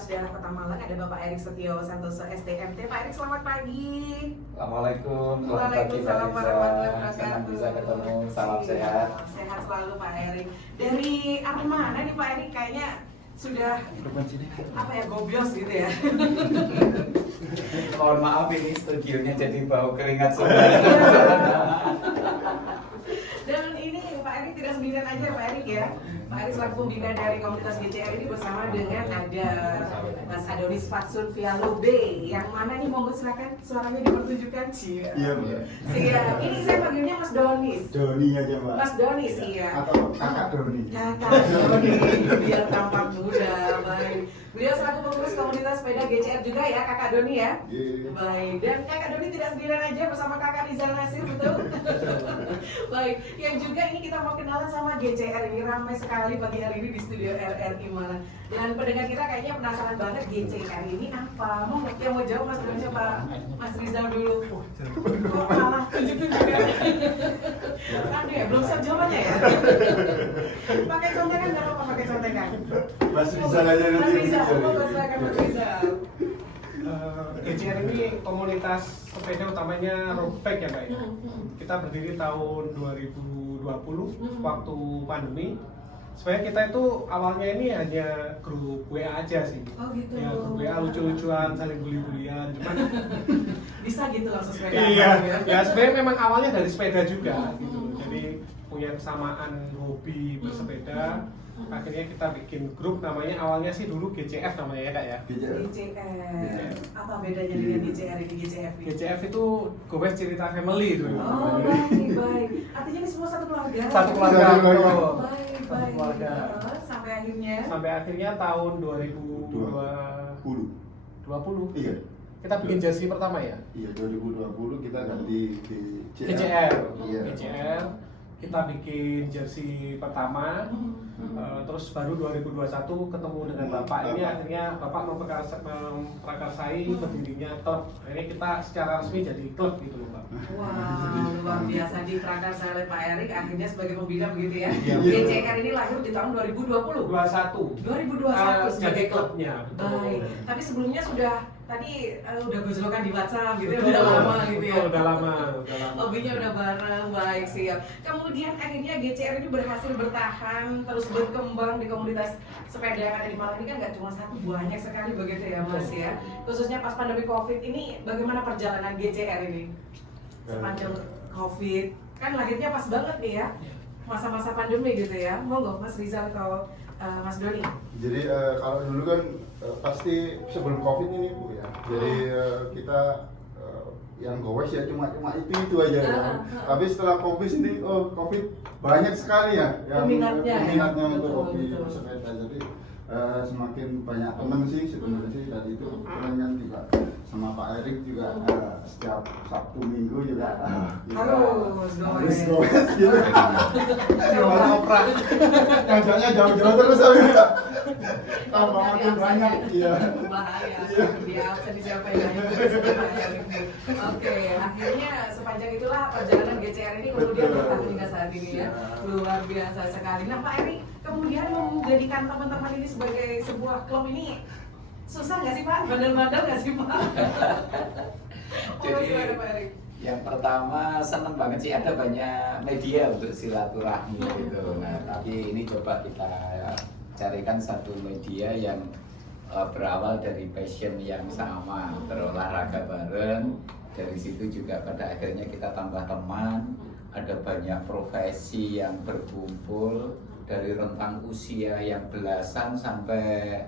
Komunitas Daerah Kota Malang ada Bapak Erik Setio Santoso SDMT. Pak Erik, selamat pagi. Assalamualaikum, selamat pagi Waalaikumsalam Mbak warahmatullahi Risa. wabarakatuh. Senang bisa ketemu, salam sehat. Sehat selalu Pak Erik. Dari arah mana nih Pak Erik? Kayaknya sudah apa ya, gobios gitu ya. Mohon maaf ini studionya jadi bau keringat semua. Dan ini Pak Erik tidak sendirian aja Pak Erik ya. Pak Erik selaku pembina dari komunitas GCR ini bersama dengan ada Mas Adonis Fatsun Vialobe. Yang mana nih, monggo silakan suaranya dipertunjukkan. Iya, Mbak. Siap. Ini saya panggilnya Mas Donis. Doni aja, Mbak. Mas Donis, iya. Atau Kakak Doni. Kakak Doni, biar tampak muda. Baik. Beliau selaku pengurus komunitas sepeda GCR juga ya, Kakak Doni ya. Iya. Baik. Dan Kakak Doni tidak sendirian aja bersama Kakak Rizal Nasir, betul? Baik. Yang juga ini kita mau kenalan sama GCR ini, ramai sekali pagi hari ini di studio RRI Malang. Dan pendengar kita kayaknya penasaran banget GCR ini apa? Mau yang mau jawab Mas Doni apa Mas Rizal dulu? Kok malah tunjuk-tunjukkan? Aduh ya, belum siap jawabannya ya. Pakai contekan nggak apa-apa, pakai contekan. Mas Rizal aja Mas nanti. Rizal, monggo silakan Mas Rizal. GCR ini komunitas sepeda utamanya road bike ya Mbak ya. Kita berdiri tahun 2020 waktu pandemi. Sebenarnya kita itu awalnya ini hanya grup WA aja sih. Oh gitu. Ya, grup WA lucu-lucuan, saling bully-bulian. Cuman Bisa gitu langsung sepeda. iya, ya. ya sebenarnya memang awalnya dari sepeda juga gitu. Jadi punya kesamaan hobi bersepeda. Akhirnya kita bikin grup, namanya awalnya sih dulu GCF namanya ya Kak ya. GCR. Apa bedanya dengan GCR ini, GCF ini? GCF itu Gowes Cerita Family dulu. Oh baik, baik. Artinya ini semua satu keluarga. Satu keluarga. Satu keluarga. betul. Baik, Satu baik. keluarga. Sampai akhirnya. Sampai akhirnya tahun 2020 20. Iya. kita bikin jersey pertama ya. Iya, 2020 kita ganti di GCR. Iya. GCR. Kita bikin jersey pertama. Terus baru 2021 ketemu dengan Bapak ini, akhirnya Bapak memprakarsai berdirinya klub. Akhirnya kita secara resmi jadi klub gitu loh Pak. Wow, luar biasa diprakarsai oleh Pak Erik, akhirnya sebagai pembina begitu ya. Iya. GCR ini lahir di tahun 2020. 2021 sebagai klub. klubnya. Betul. Baik. Tapi sebelumnya sudah tadi udah gojlokan di WhatsApp gitu ya, Betul, udah lama gitu ya. betul, udah lama. Hobinya udah bareng, baik siap. Kemudian akhirnya GCR ini berhasil bertahan, terus berkembang di komunitas sepeda yang ada di Malang ini kan nggak cuma satu, banyak sekali begitu ya Mas ya. Khususnya pas pandemi COVID ini, bagaimana perjalanan GCR ini? Sepanjang COVID, kan lahirnya pas banget nih ya, masa-masa pandemi gitu ya. Monggo Mas Rizal atau Mas Doni. Jadi kalau dulu kan pasti sebelum Covid ini Bu ya. Jadi kita yang gowes ya cuma itu aja ya. Tapi setelah Covid ini, Covid banyak sekali ya yang Peminatnya ya? untuk Betul, hobi betul. bersepeda. Jadi semakin banyak teman sih sebenarnya sih, dan itu keren kan juga sama Pak Erik juga setiap Sabtu Minggu juga Harus gowes gitu. Coba. Ngoprak. Ngajaknya jauh-jauh terus tapi tambah makin banyak. Iya. Bahaya, dia absen di siapa yang Oke, akhirnya sepanjang itulah perjalanan GCR ini kemudian Betul. bertahan hingga saat ini ya. Luar biasa sekali. Nah Pak Erik, kemudian menjadikan teman-teman ini sebagai sebuah klub ini susah nggak sih Pak? Bandel-bandel nggak sih Pak? Jadi, Gimana, Pak Erik? yang pertama seneng banget sih ada banyak media untuk silaturahmi gitu. Nah, tapi ini coba kita carikan satu media yang berawal dari passion yang sama, berolahraga bareng. Dari situ juga pada akhirnya kita tambah teman, ada banyak profesi yang berkumpul dari rentang usia yang belasan sampai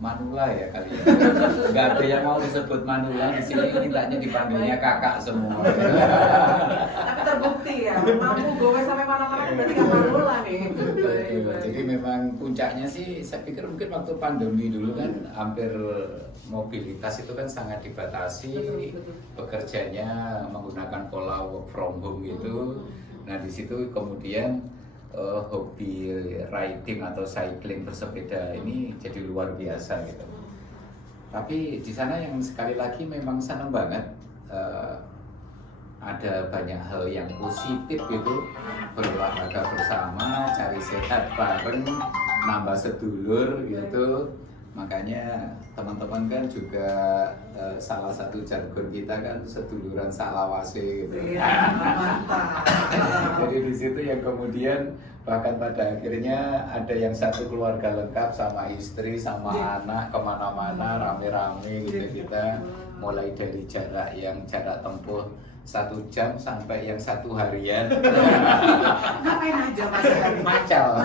manula ya kali ya. Nggak ada yang mau disebut manula di sini, mintanya dipanggilnya kakak semua. Tapi terbukti ya, mampu gowe sampai mana-mana berarti nggak manula nih. Jadi memang puncaknya sih saya pikir mungkin waktu pandemi dulu kan hampir mobilitas itu kan sangat dibatasi. Betul. Bekerjanya menggunakan pola work from home gitu. Nah di situ kemudian hobi riding atau cycling bersepeda ini jadi luar biasa gitu. Tapi di sana yang sekali lagi memang senang banget ada banyak hal yang positif gitu, berolahraga bersama, cari sehat bareng, nambah sedulur gitu. Makanya teman-teman kan juga salah satu jargon kita kan seduluran salawase gitu. Iya, mantap. Jadi di situ yang kemudian bahkan pada akhirnya ada yang satu keluarga lengkap sama istri sama anak kemana-mana rame-rame gitu kita mulai dari jarak tempuh 1 jam sampai yang 1 harian. Ngapain aja Mas Ari? Macal.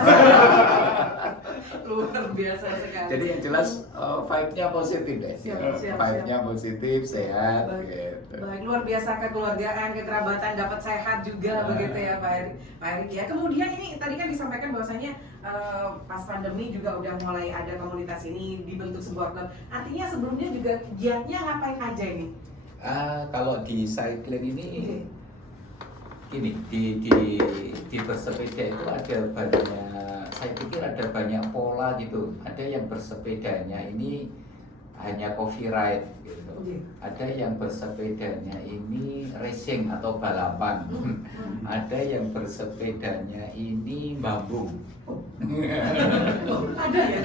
Luar biasa sekali. Jadi yang jelas vibe-nya positif deh. Siap. Vibe-nya positif, sehat Baik. gitu. Baik, luar biasa kekeluargaan, kekerabatan dapat sehat juga begitu ya Pak Erik. Pak Erik ya. Kemudian ini tadi kan disampaikan bahwasanya pas pandemi juga udah mulai ada komunitas ini dibentuk sebuah klub. Artinya sebelumnya juga giatnya ngapain aja ini? Kalau di cycling ini gini, di bersepeda itu ada banyak, saya pikir ada banyak pola gitu. Ada yang bersepedanya ini hanya coffee ride gitu. Ada yang bersepedanya ini racing atau balapan. Ada yang bersepedanya ini bambung. Ada ya?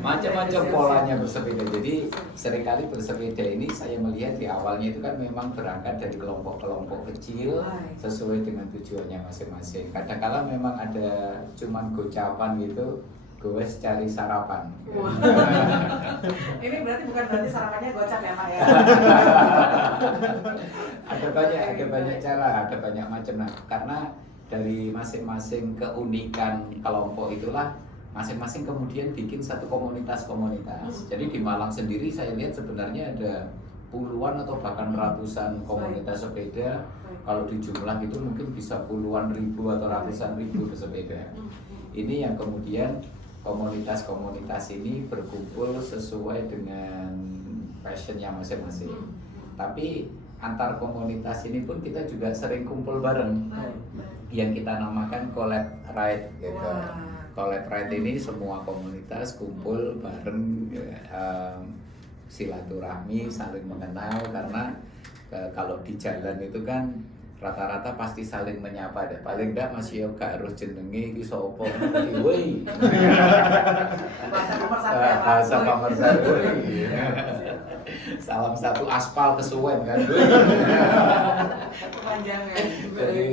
Macam-macam polanya bersepeda. Jadi seringkali bersepeda ini saya melihat di awalnya itu kan memang berangkat dari kelompok-kelompok kecil sesuai dengan tujuannya masing-masing. Kadang-kala memang ada cuman gocapan gitu, gue cari sarapan. Ini berarti bukan sarapannya gocap ya Pak ya? Ada banyak cara, ada banyak macam. Nah, karena dari masing-masing keunikan kelompok itulah masing-masing kemudian bikin satu komunitas. Jadi di Malang sendiri saya lihat sebenarnya ada puluhan atau bahkan ratusan komunitas sepeda. Kalau dijumlah itu mungkin bisa puluhan ribu atau ratusan ribu pesepeda. Ini yang kemudian komunitas-komunitas ini berkumpul sesuai dengan passionnya masing-masing. Tapi antar komunitas ini pun kita juga sering kumpul bareng. Yang kita namakan collab ride gitu. Collab ride ini semua komunitas kumpul bareng, silaturahmi, saling mengenal, karena kalau di jalan itu kan rata-rata pasti saling menyapa deh. Paling enggak masih gak harus jenenge iki sapa iki woi. Bahasa pemersatu. Salam satu aspal kesuwen kan. Kepanjangan. Jadi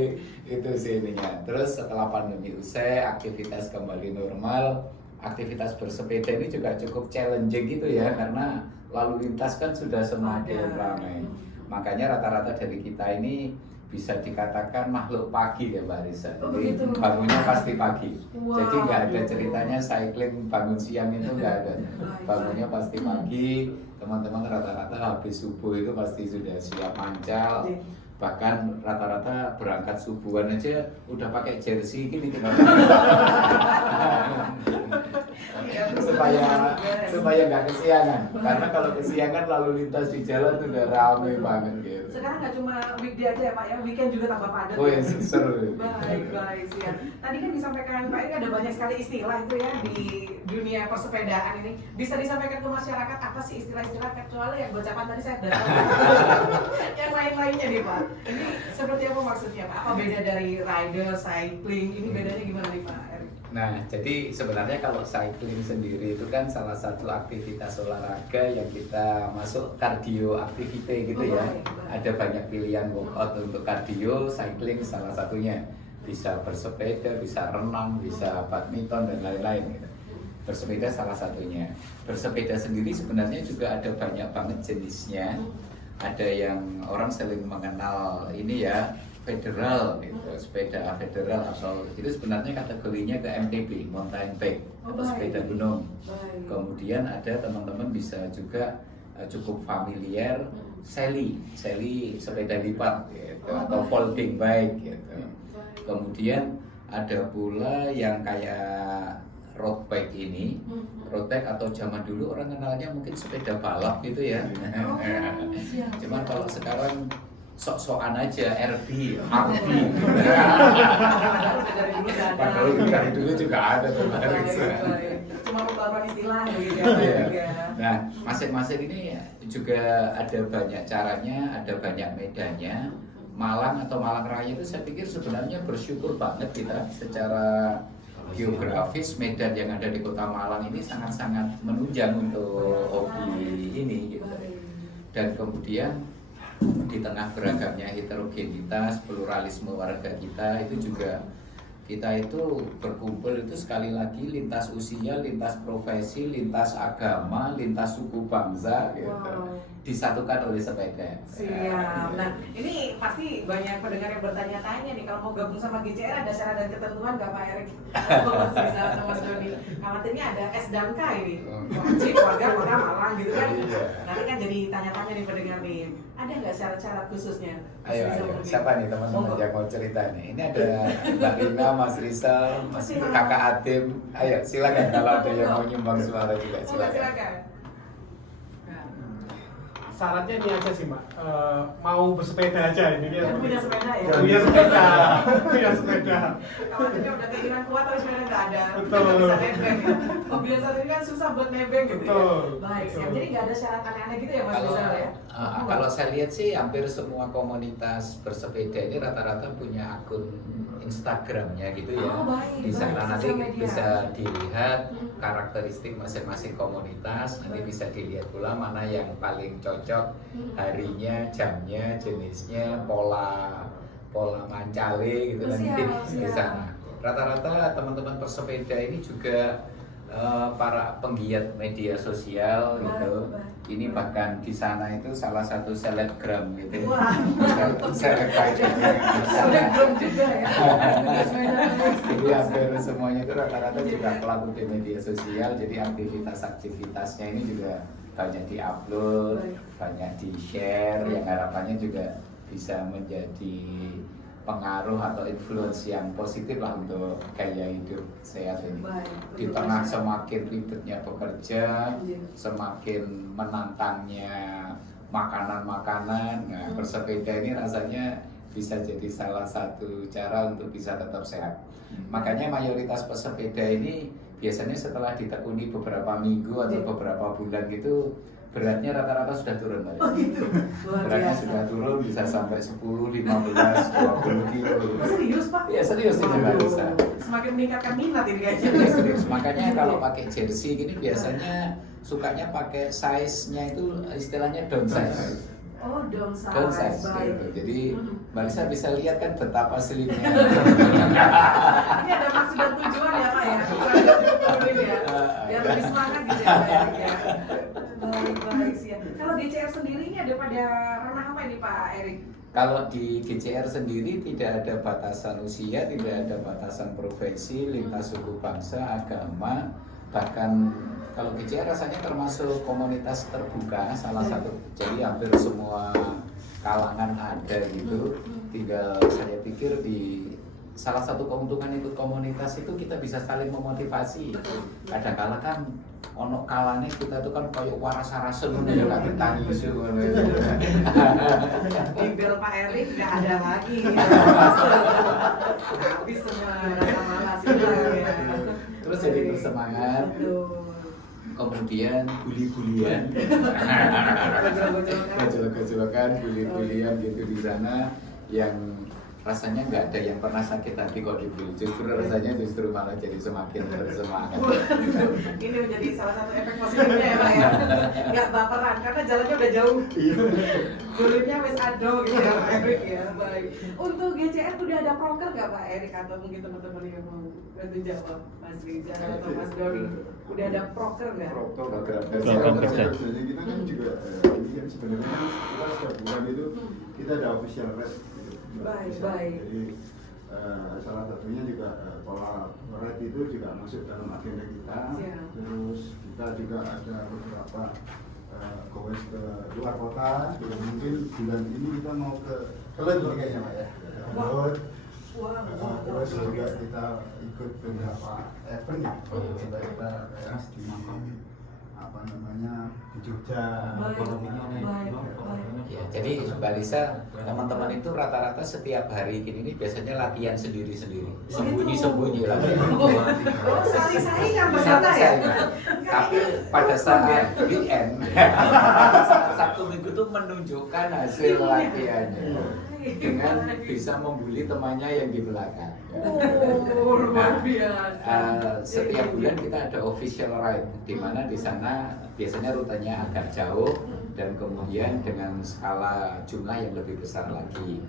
itu sih ininya. Terus setelah pandemi usai, aktivitas kembali normal. Aktivitas bersepeda ini juga cukup challenging gitu ya, karena lalu lintas kan sudah semakin ramai. Makanya rata-rata dari kita ini bisa dikatakan makhluk pagi ya Mbak Risa. Jadi bangunnya pasti pagi. Jadi nggak ada ceritanya cycling bangun siang itu nggak ada. Bangunnya pasti pagi. Teman-teman rata-rata habis subuh itu pasti sudah siap mancal. Bahkan rata-rata berangkat subuhan aja udah pakai jersey gini supaya nggak kesiangan, karena kalau kesiangan lalu lintas di jalan tuh udah ramai banget gitu. Sekarang nggak cuma weekday aja ya Pak ya, weekend juga tambah padat. Oh ya, seru. Baik siap. Tadi kan disampaikan Pak Erik ada banyak sekali istilah itu ya di dunia persepedaan ini. Bisa disampaikan ke masyarakat apa sih istilah-istilah, kecuali yang gocapan tadi saya udah tahu. Yang lain-lainnya nih Pak. Ini seperti apa maksudnya Pak? Apa beda dari rider, cycling? Ini bedanya gimana nih Pak Erik? Nah, jadi sebenarnya kalau cycling sendiri itu kan salah satu aktivitas olahraga yang kita masuk cardio activity gitu ya. Ada banyak pilihan workout untuk cardio, cycling salah satunya. Bisa bersepeda, bisa renang, bisa badminton dan lain-lain gitu. Bersepeda salah satunya. Bersepeda sendiri sebenarnya juga ada banyak banget jenisnya. Ada yang orang sering mengenal ini ya, federal gitu, sepeda federal atau itu sebenarnya kategorinya ke MTB, mountain bike atau sepeda gunung. Kemudian ada teman-teman bisa juga cukup familiar Sally sepeda lipat gitu, atau folding bike gitu. Kemudian ada pula yang kayak road bike ini, road bike atau zaman dulu orang kenalnya mungkin sepeda balap gitu ya. Cuman kalau sekarang sok-sokan aja RB, RB. Padahal dari dulu juga ada tuh. Cuma beberapa istilah gitu ya. Nah, masing-masing ini juga ada banyak caranya, ada banyak medannya. Malang atau Malang Raya itu saya pikir sebenarnya bersyukur banget kita secara geografis Medan yang ada di Kota Malang ini sangat-sangat menunjang untuk hobi ini gitu. Dan kemudian di tengah beragamnya heterogenitas, pluralisme warga kita itu juga kita itu berkumpul itu sekali lagi lintas usia, lintas profesi, lintas agama, lintas suku bangsa gitu. Disatukan oleh sepeda. Siap. Nah, ini pasti banyak pendengar yang bertanya-tanya nih, kalau mau gabung sama GCR ada syarat dan ketentuan nggak Pak Erik? Mas Rizal atau Mas Doni? Khawatirnya ada S dan K ini, wajib warga Kota Malang gitu kan? Nanti kan jadi tanya-tanya nih pendengar nih, ada nggak syarat-syarat khususnya? Ayo, siapa nih teman-teman yang mau cerita nih? Ini ada Mbak Rina, Mas Rizal, Kakak Atim. Ayo silakan kalau ada yang mau nyumbang suara juga silakan. Syaratnya ini aja sih Mbak, mau bersepeda aja ini dia. Punya sepeda ya? Punya sepeda, punya sepeda. Khawatirnya udah keinginan kuat tapi sepeda nggak ada. Betul. Nggak bisa nebeng ya. Mobil saat ini kan susah buat nebeng gitu Betul. ya. Baik, siap. Jadi nggak ada syarat aneh-aneh gitu ya Mas Kalau, Rizal ya? kalau saya lihat sih hampir semua komunitas bersepeda ini rata-rata punya akun Instagramnya gitu ya. Oh, baik, Di sana baik. nanti Sosial media. bisa dilihat karakteristik masing-masing komunitas. Nanti bisa dilihat pula mana yang paling cocok harinya, jamnya, jenisnya, pola mancale gitu nanti di sana. Rata-rata teman-teman pesepeda ini juga para penggiat media sosial gitu. Ini bahkan di sana itu salah satu selebgram gitu. Wah. Selebgram juga ya. Jadi hampir semuanya itu rata-rata juga pelaku di media sosial. Jadi aktivitas-aktivitasnya ini juga banyak diupload, banyak di-share. Yang harapannya juga bisa menjadi pengaruh atau influence yang positif lah untuk gaya hidup sehat ini. Di tengah semakin ribetnya bekerja, semakin menantangnya makanan-makanan, nah bersepeda ini rasanya bisa jadi salah satu cara untuk bisa tetap sehat. Makanya mayoritas pesepeda ini biasanya setelah ditekuni beberapa minggu atau beberapa bulan gitu, beratnya rata-rata sudah turun, Mbak. Oh gitu. Beratnya sudah turun, bisa sampai 10, 15, 20 kilo. Serius Pak? Iya serius ini Mbak Lisa. Semakin meningkatkan minat ini kayaknya. Iya serius. Makanya kalau pakai jersey gini biasanya sukanya pakai size-nya itu istilahnya downsize. Oh downsize. Downsize Baik. gitu. Jadi Mbak Lisa bisa lihat kan betapa slimnya. Ini ada maksud dan tujuan ya Pak ya? Kurang ya. Biar lebih semangat gitu ya Pak ya. Baik siap. Kalau GCR sendiri ini ada pada ranah apa ini Pak Erik? Kalau di GCR sendiri tidak ada batasan usia, tidak ada batasan profesi, lintas suku bangsa, agama, bahkan kalau GCR rasanya termasuk komunitas terbuka salah satu, jadi hampir semua kalangan ada gitu. Tinggal saya pikir di salah satu keuntungan ikut komunitas itu kita bisa saling memotivasi. Kadang-kala kan ono kalane kita itu kan kayak waras-warasen ngono ya kan tangis ngono. Bibir Pak Erik nggak ada lagi. Habis semua rasa malas ya. Terus jadi bersemangat. Kemudian bully-bulian, gojol-gojolokan, bully-bulian gitu di sana yang rasanya nggak ada yang pernah sakit hati kok dibully. Justru rasanya malah jadi semakin bersemangat. Ini menjadi salah satu efek positifnya ya Pak ya. Nggak baperan karena jalannya udah jauh. Bullynya wes ado gitu ya Pak Erik ya. Baik. Untuk GCR udah ada proker nggak Pak Erik atau mungkin teman-teman yang mau bantu jawab Mas Rizal atau Mas Doni? Udah ada proker nggak? Program kerja. Jadi kita kan juga ini kan sebenarnya kita setiap bulan itu kita ada official rate. Baik. Jadi salah satunya juga pola red itu juga masuk dalam agenda kita. Terus kita juga ada beberapa goes ke luar kota. Mungkin bulan ini kita mau ke Kelut kayaknya Pak ya. Kelut. Terus juga kita ikut beberapa event ya. Kita di apa namanya di Jogja. Ya, jadi Mbak Lisa, teman-teman itu rata-rata setiap hari gini ini biasanya latihan sendiri-sendiri, sembunyi-sembunyi lah. Oh, saling yang berkata ya. Tapi pada saat weekend, Sabtu Minggu tuh menunjukkan hasil latihannya. dengan bisa membuli temannya yang di belakang. Oh, luar biasa. Setiap bulan kita ada official ride, di mana di sana biasanya rutenya agak jauh dan kemudian dengan skala jumlah yang lebih besar lagi.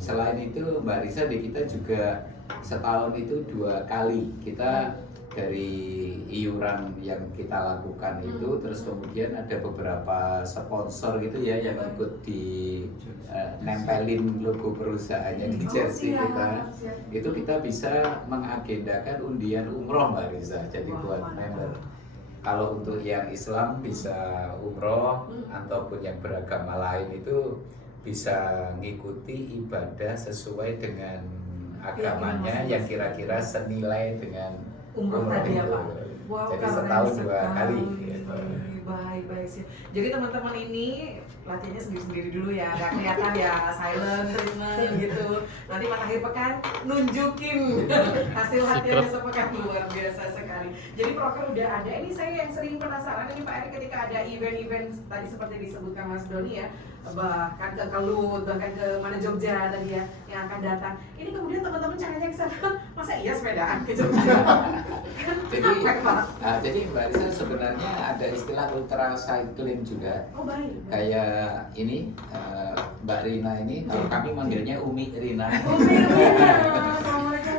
Selain itu Mbak Risa, di kita juga setahun itu 2 kali kita dari iuran yang kita lakukan itu, terus kemudian ada beberapa sponsor gitu ya yang ikut di nempelin logo perusahaannya di jersey kita. Itu kita bisa mengagendakan undian umroh Mbak Risa, jadi buat member. Kalau untuk yang Islam bisa umroh ataupun yang beragama lain itu bisa ngikuti ibadah sesuai dengan agamanya yang kira-kira senilai dengan umroh tadi ya Pak. Wow, jadi keren setahun 2 sekali. kali gitu. Baik sih. Jadi teman-teman ini latihannya sendiri-sendiri dulu ya, nggak kelihatan ya, silent treatment gitu. Nanti pas akhir pekan nunjukin hasil latihannya sepekan, luar biasa sekali. Jadi proker udah ada. Ini saya yang sering penasaran ini Pak Erik, ketika ada event-event tadi seperti disebutkan Mas Doni ya, bahkan ke Kelut, bahkan ke mana Jogja tadi ya yang akan datang. Ini kemudian teman-teman caranya ke sana, masa iya sepedaan ke Jogja? Jadi Mbak Risa sebenarnya ada istilah ultra cycling juga. Oh baik. Kayak ini Mbak Rina ini, kalau kami manggilnya Umi Rina. Umi Rina, assalamualaikum.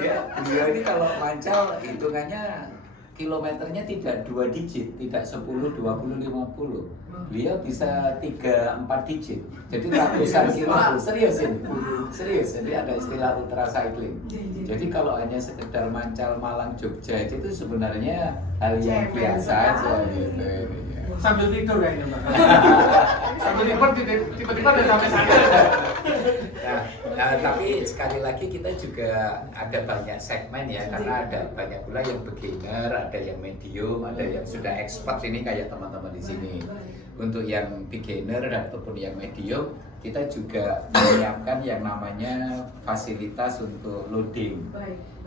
Ya, beliau ini kalau mancal hitungannya kilometernya tidak 2 digit, tidak 10, 20, 50. Beliau bisa 3, 4 digit. Jadi ratusan kilo. Serius ini. Serius. Jadi ada istilah ultra cycling. Jadi kalau hanya sekedar mancal Malang Jogja itu sebenarnya hal yang biasa aja gitu. Sambil tidur kayaknya Mbak. Sambil tidur tiba-tiba udah sampai sana. Nah, tapi sekali lagi kita juga ada banyak segmen ya, karena ada banyak pula yang beginner, ada yang medium, ada yang sudah expert ini kayak teman-teman di sini. Untuk yang beginner ataupun yang medium, kita juga menyiapkan yang namanya fasilitas untuk loading.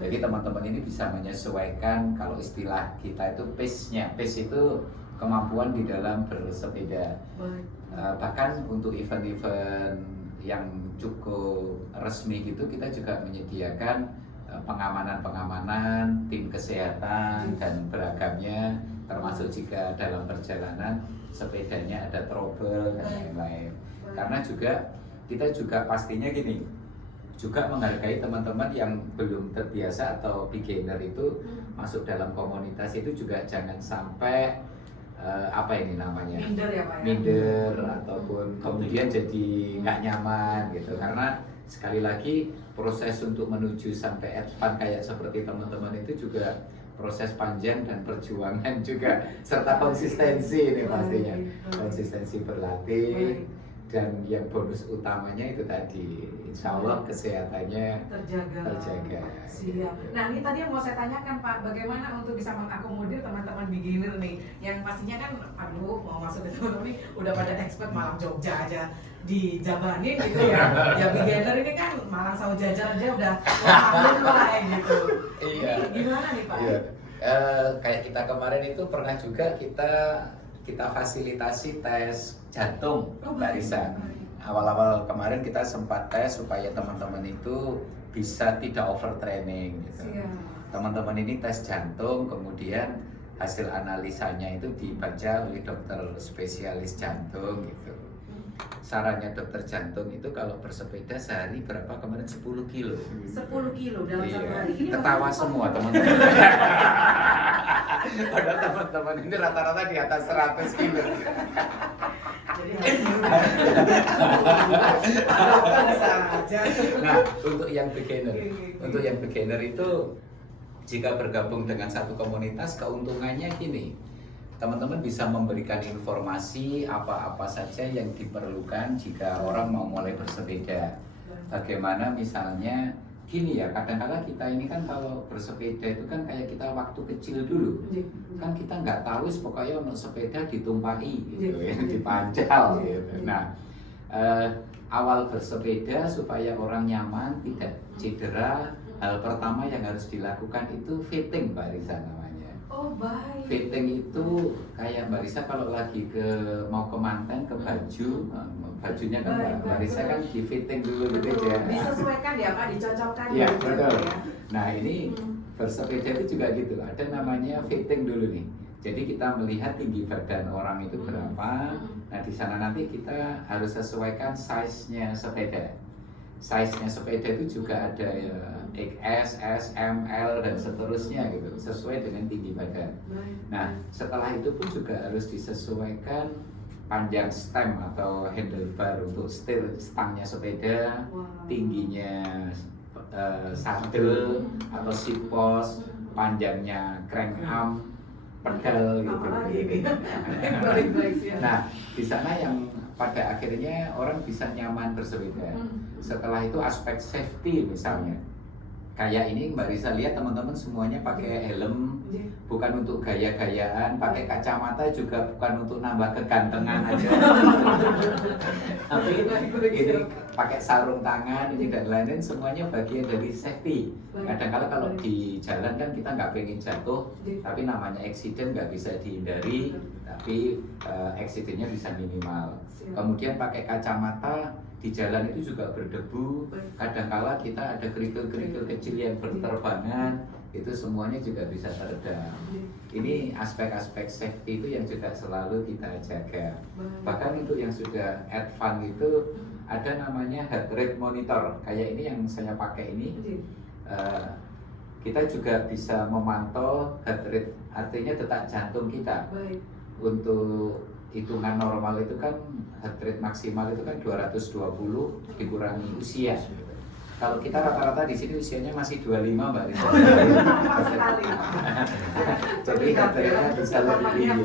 Jadi teman-teman ini bisa menyesuaikan, kalau istilah kita itu pace-nya. Pace itu kemampuan di dalam bersepeda. Bahkan untuk event-event yang cukup resmi gitu, kita juga menyediakan pengamanan-pengamanan, tim kesehatan dan beragamnya, termasuk jika dalam perjalanan sepedanya ada trouble dan lain-lain. Karena juga kita juga pastinya gini, juga menghargai teman-teman yang belum terbiasa atau beginner itu masuk dalam komunitas itu juga jangan sampai apa ini namanya, minder ya Pak ya? minder ataupun kemudian jadi nggak nyaman gitu. Karena sekali lagi proses untuk menuju sampai advance kayak seperti teman-teman itu juga proses panjang dan perjuangan juga serta konsistensi ini pastinya, konsistensi berlatih. Dan yang bonus utamanya itu tadi, insya Allah kesehatannya terjaga. Siap. Nah ini tadi yang mau saya tanyakan Pak, bagaimana untuk bisa mengakomodir teman-teman beginner nih, yang pastinya kan, aduh mau masuk ke teman-teman ini udah pada expert Malang Jogja aja dijabanin gitu ya. Ya beginner ini kan Malang sama Jajar aja udah paham lah gitu. Iya. Ini gimana nih Pak? Iya. Kayak kita kemarin itu pernah juga kita fasilitasi tes jantung, Mbak Risa. Awal-awal kemarin kita sempat tes supaya teman-teman itu bisa tidak overtraining gitu. Teman-teman ini tes jantung, kemudian hasil analisanya itu dibaca oleh dokter spesialis jantung gitu. Sarannya dokter jantung itu kalau bersepeda sehari berapa kemarin? 10 kilo. 10 kilo dalam satu hari. Ini Ketawa semua teman-teman. Padahal teman-teman ini rata-rata di atas 100 kilo. Nah, untuk yang beginner itu jika bergabung dengan satu komunitas, keuntungannya gini. Teman-teman bisa memberikan informasi apa-apa saja yang diperlukan jika orang mau mulai bersepeda. Bagaimana misalnya gini ya, kadang-kadang kita ini kan kalau bersepeda itu kan kayak kita waktu kecil dulu, kan kita nggak tahu pokoknya untuk sepeda ditumpahi gitu ya, dipancal gitu. Nah, awal bersepeda supaya orang nyaman, tidak cedera, hal pertama yang harus dilakukan itu fitting Mbak Risa namanya. Baik. Fitting itu kayak Mbak Risa kalau lagi mau ke manten ke baju, bajunya kan Mbak Risa kan di fitting dulu gitu ya. Disesuaikan ya Pak, dicocokkan. Iya gitu betul. ya. Nah ini bersepeda itu juga gitu, ada namanya fitting dulu nih. Jadi kita melihat tinggi badan orang itu berapa. Nah di sana nanti kita harus sesuaikan size-nya sepeda. Size-nya sepeda itu juga ada ya, XS, S, M, L dan seterusnya gitu, sesuai dengan tinggi badan. Nah setelah itu pun juga harus disesuaikan panjang stem atau handlebar untuk setir stangnya sepeda, tingginya sadel atau seat post, panjangnya crank arm, pedal gitu. Nah, di sana yang pada akhirnya orang bisa nyaman bersepeda. Setelah itu aspek safety misalnya. Kayak ini Mbak Risa lihat teman-teman semuanya pakai helm, bukan untuk gaya-gayaan, pakai kacamata juga bukan untuk nambah kegantengan aja. Tapi ini pakai sarung tangan ini dan lain-lain semuanya bagian dari safety. Kadang-kala kalau di jalan kan kita nggak pengen jatuh, tapi namanya accident nggak bisa dihindari, tapi accidentnya bisa minimal. Kemudian pakai kacamata di jalan itu juga berdebu, kadangkala kita ada kerikil-kerikil kecil yang berterbangan, itu semuanya juga bisa teredam. Ini aspek-aspek safety itu yang juga selalu kita jaga. Bahkan untuk yang sudah advance itu ada namanya heart rate monitor, kayak ini yang saya pakai ini. Kita juga bisa memantau heart rate, artinya detak jantung kita. Untuk hitungan normal itu kan heart rate maksimal itu kan 220 dikurangi usia. Kalau kita rata-rata di sini usianya masih 25 Mbak Risa. Jadi heart rate-nya bisa lebih.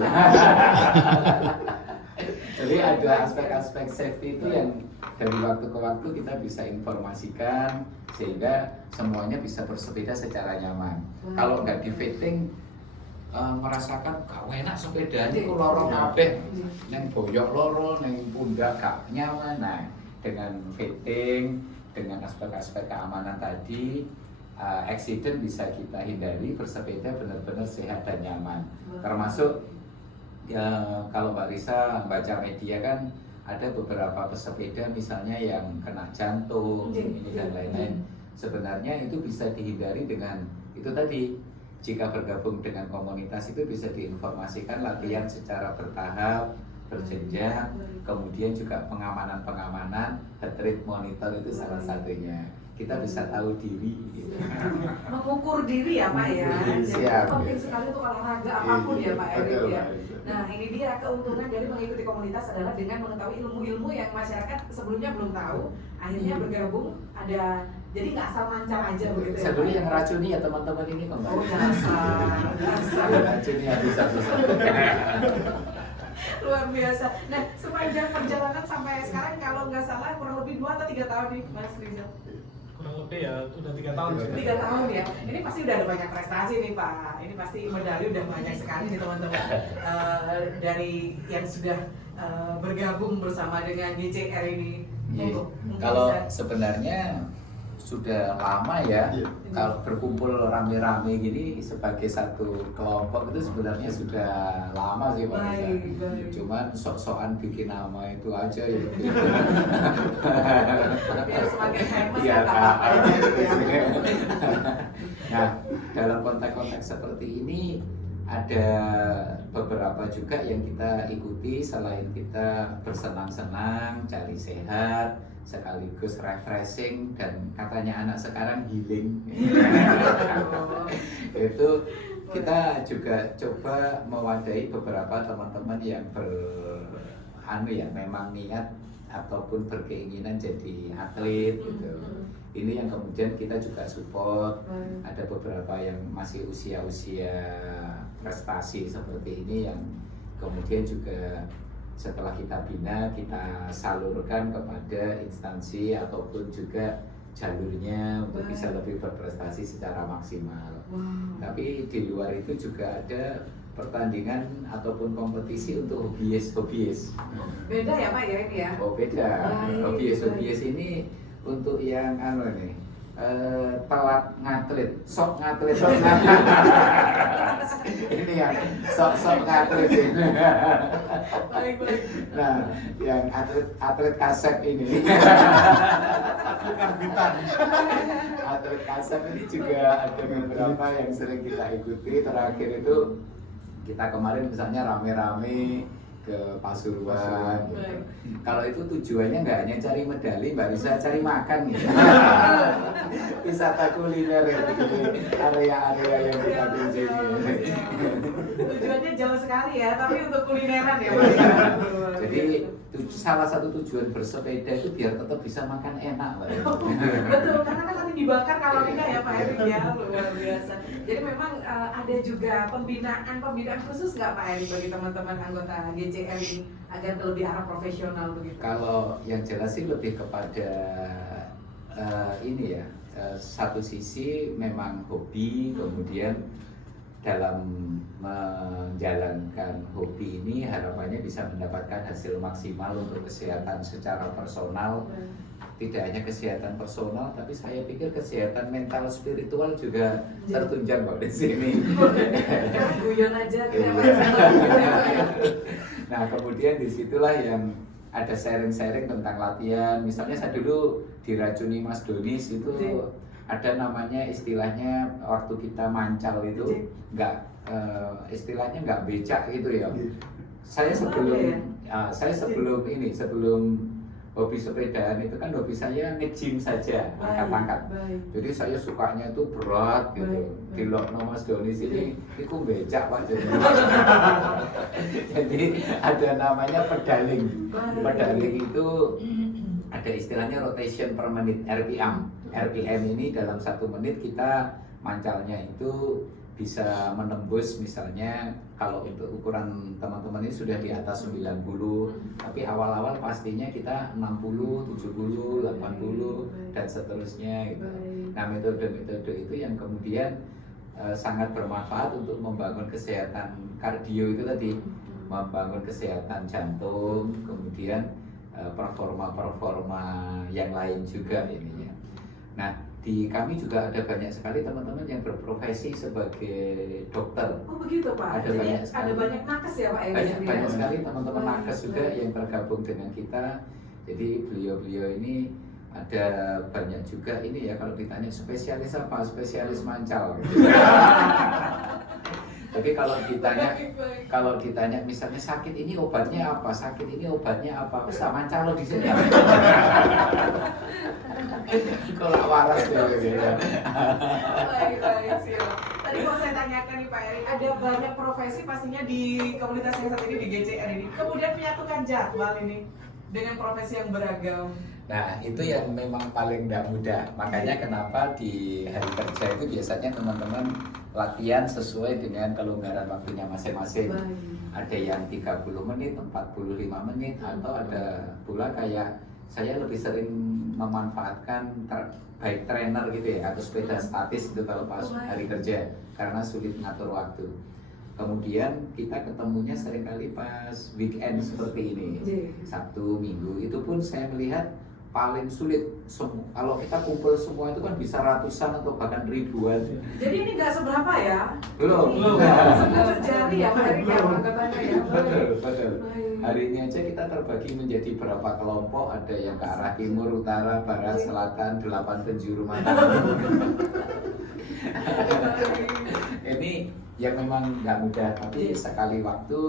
Jadi ada aspek-aspek safety itu yang dari waktu ke waktu kita bisa informasikan sehingga semuanya bisa bersepeda secara nyaman. Kalau nggak di fitting merasakan gak enak sepeda ini kok lorong kabeh neng boyok loro neng pundak gak nyaman. Nah dengan fitting dengan aspek-aspek keamanan tadi accident bisa kita hindari, bersepeda benar-benar sehat dan nyaman. Termasuk kalau Mbak Risa baca media kan ada beberapa pesepeda misalnya yang kena jantung ini dan lain-lain. Sebenarnya itu bisa dihindari dengan itu tadi. Jika bergabung dengan komunitas itu bisa diinformasikan latihan secara bertahap, berjenjang, kemudian juga pengamanan-pengamanan, heart rate monitor itu salah satunya. Kita bisa tahu diri. Gitu. Mengukur diri ya Pak ya. Siap. Penting sekali untuk olahraga apapun ya Pak Erik ya. Nah ini dia keuntungan dari mengikuti komunitas adalah dengan mengetahui ilmu-ilmu yang masyarakat sebelumnya belum tahu, akhirnya bergabung ada. Jadi nggak asal mancar aja begitu ya. Saya dulu yang racuni ya teman-teman ini kok Mbak. Oh dasar. Racuni habis-habisan. Luar biasa. Nah sepanjang perjalanan sampai sekarang kalau nggak salah kurang lebih 2 atau 3 tahun nih Mas Rizal. Kurang lebih ya, udah 3 tahun sih. 3 tahun ya. Ini pasti udah ada banyak prestasi nih Pak. Ini pasti medali udah banyak sekali nih teman-teman. Dari yang sudah bergabung bersama dengan GCR ini. Kalau sebenarnya sudah lama ya, kalau berkumpul rame-rame gini sebagai satu kelompok itu sebenarnya sudah lama sih Pak Risa. Cuman sok-sokan bikin nama itu aja ya. Biar semakin famous Biar ya apa-apa ya. Nah, dalam konteks-konteks seperti ini ada beberapa juga yang kita ikuti selain kita bersenang-senang, cari sehat, sekaligus refreshing dan katanya anak sekarang healing. Itu kita juga coba mewadahi beberapa teman-teman yang memang niat ataupun berkeinginan jadi atlet gitu. Ini yang kemudian kita juga support. Ada beberapa yang masih usia-usia prestasi seperti ini yang kemudian juga setelah kita bina, kita salurkan kepada instansi ataupun juga jalurnya untuk bisa lebih berprestasi secara maksimal. Tapi di luar itu juga ada pertandingan ataupun kompetisi untuk hobiis. Beda ya Pak ya ini ya? Oh beda. Hobiis ini untuk yang telat ngatlet, sok ngatlet. Ini yang sok ngatlet ini. Baik. Nah, yang atlet kasep ini. Atlet kasep ini juga ada beberapa yang sering kita ikuti. Terakhir itu kita kemarin misalnya rame-rame ke Pasuruan gitu. Kalau itu tujuannya nggak hanya cari medali, Mbak Risa, cari makan gitu. Wisata kuliner gitu, area-area yang kita kunjungi. Tujuannya jauh sekali ya, tapi untuk kulineran ya Pak. Jadi salah satu tujuan bersepeda itu biar tetap bisa makan enak, Mbak. Betul, karena kan nanti dibakar kalorinya ya Pak Erik ya, luar biasa. Jadi memang ada juga pembinaan khusus nggak Pak Erik bagi teman-teman anggota GCR ini agar lebih arah profesional begitu? Kalau yang jelas sih lebih kepada ini ya, satu sisi memang hobi, kemudian dalam menjalankan hobi ini harapannya bisa mendapatkan hasil maksimal untuk kesehatan secara personal. Tidak hanya kesehatan personal, tapi saya pikir kesehatan mental spiritual juga tertunjang kok di sini. Guyon aja kita Nah, kemudian disitulah yang ada sharing-sharing tentang latihan. Misalnya saya dulu diracuni Mas Donis itu ada namanya istilahnya waktu kita mancal itu istilahnya nggak becak gitu ya. Saya sebelum hobi sepedaan itu kan hobi saya nge-gym saja, angkat-angkat. Jadi saya sukanya itu berat gitu. Di Lokno Mas Donis ini itu becak Pak jadi. Jadi ada namanya pedaling. Pedaling itu ada istilahnya rotation per menit, RPM. RPM ini dalam 1 menit kita mancalnya itu bisa menembus, misalnya kalau untuk ukuran teman-teman ini sudah di atas 90, tapi awal-awal pastinya kita 60, 70, 80 dan seterusnya gitu. Nah, metode-metode itu yang kemudian sangat bermanfaat untuk membangun kesehatan kardio itu tadi, membangun kesehatan jantung, kemudian performa-performa yang lain juga ininya. Nah, di kami juga ada banyak sekali teman-teman yang berprofesi sebagai dokter. Oh begitu Pak. Ada banyak nakes ya Pak? Banyak sekali teman-teman nakes juga yang tergabung dengan kita. Jadi beliau-beliau ini ada banyak juga ini ya, kalau ditanya spesialis apa, spesialis mancal. Tapi kalau ditanya misalnya sakit ini obatnya apa, bisa mancal di sini. Kalau waras gitu ya. Baik, siap. Tadi mau saya tanyakan nih Pak Erik, ada banyak profesi pastinya di komunitas yang satu ini di GCR ini. Kemudian menyatukan jadwal ini dengan profesi yang beragam. Nah, itu yang memang paling tidak mudah. Makanya kenapa di hari kerja itu biasanya teman-teman latihan sesuai dengan kelonggaran waktunya masing-masing. Ada yang 30 menit, 45 menit, atau ada pula kayak saya lebih sering memanfaatkan bike trainer gitu ya, atau sepeda statis itu kalau pas hari kerja karena sulit mengatur waktu. Kemudian kita ketemunya seringkali pas weekend seperti ini, Sabtu, Minggu. Itu pun saya melihat paling sulit. Kalau kita kumpul semua itu kan bisa ratusan atau bahkan ribuan. Jadi ini nggak seberapa ya? Belum. Sebuah jari ya Pak Erik ya, anggapannya ya. Betul. Hari ini aja kita terbagi menjadi berapa kelompok. Ada yang ke arah timur, utara, barat, selatan, 8 penjuru matahari. Ini yang memang nggak mudah, tapi sekali waktu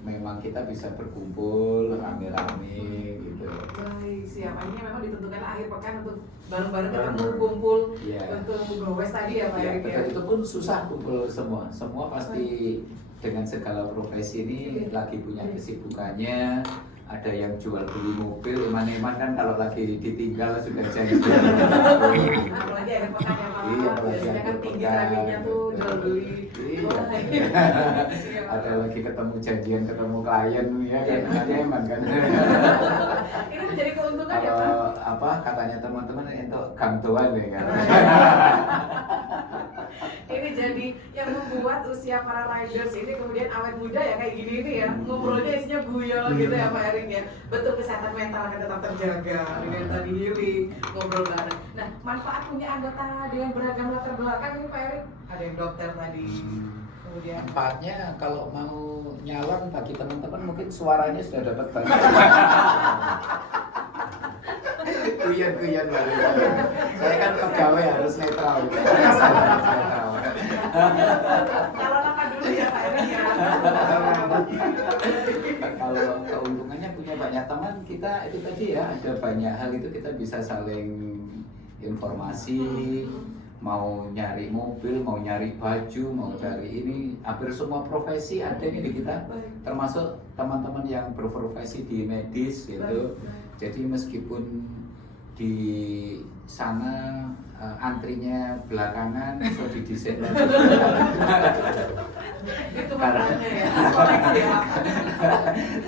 memang kita bisa berkumpul rame-rame gitu. Baik, siap. Ini memang ditentukan akhir pekan untuk bareng-bareng ketemu kumpul untuk gowes tadi ya Pak Erik ya. Itu pun susah kumpul semua pasti dengan segala profesi ini lagi punya kesibukannya. Ada yang jual beli mobil, eman-eman kan kalau lagi ditinggal sudah jadi. Apalagi akhir pekan ya Pak. Biasanya kan tinggi trafiknya tuh jual beli. Ada lagi ketemu janjian, ketemu klien ya kan, eman kan. Ini menjadi keuntungan ya Pak. Kalau apa katanya teman-teman itu gang tuan ya kan. Ini jadi ya yang membuat usia para riders ini kemudian awet muda ya kayak gini nih ya, ngobrolnya isinya guyon gitu ya Pak Erik ya. Betul, kesehatan mental akan tetap terjaga dengan tadi healing, ngobrol bareng. Nah, manfaat punya anggota dengan beragam latar belakang ini Pak Erik, ada yang dokter tadi, kemudian Manfaatnya kalau mau nyalon bagi teman-teman mungkin suaranya sudah dapat banyak. Guyon banget. Saya kan pegawai harus netral. calon apa dulu ya Pak Erik ya. Kalau keuntungannya punya banyak teman, kita itu tadi ya ada banyak hal itu kita bisa saling informasi, mau nyari mobil, mau nyari baju, mau cari ini, hampir semua profesi ada ini di kita, termasuk teman-teman yang berprofesi di medis gitu. Jadi meskipun di sana antrinya belakangan, so didesain lagi. Itu makanya ya, koleksi ya.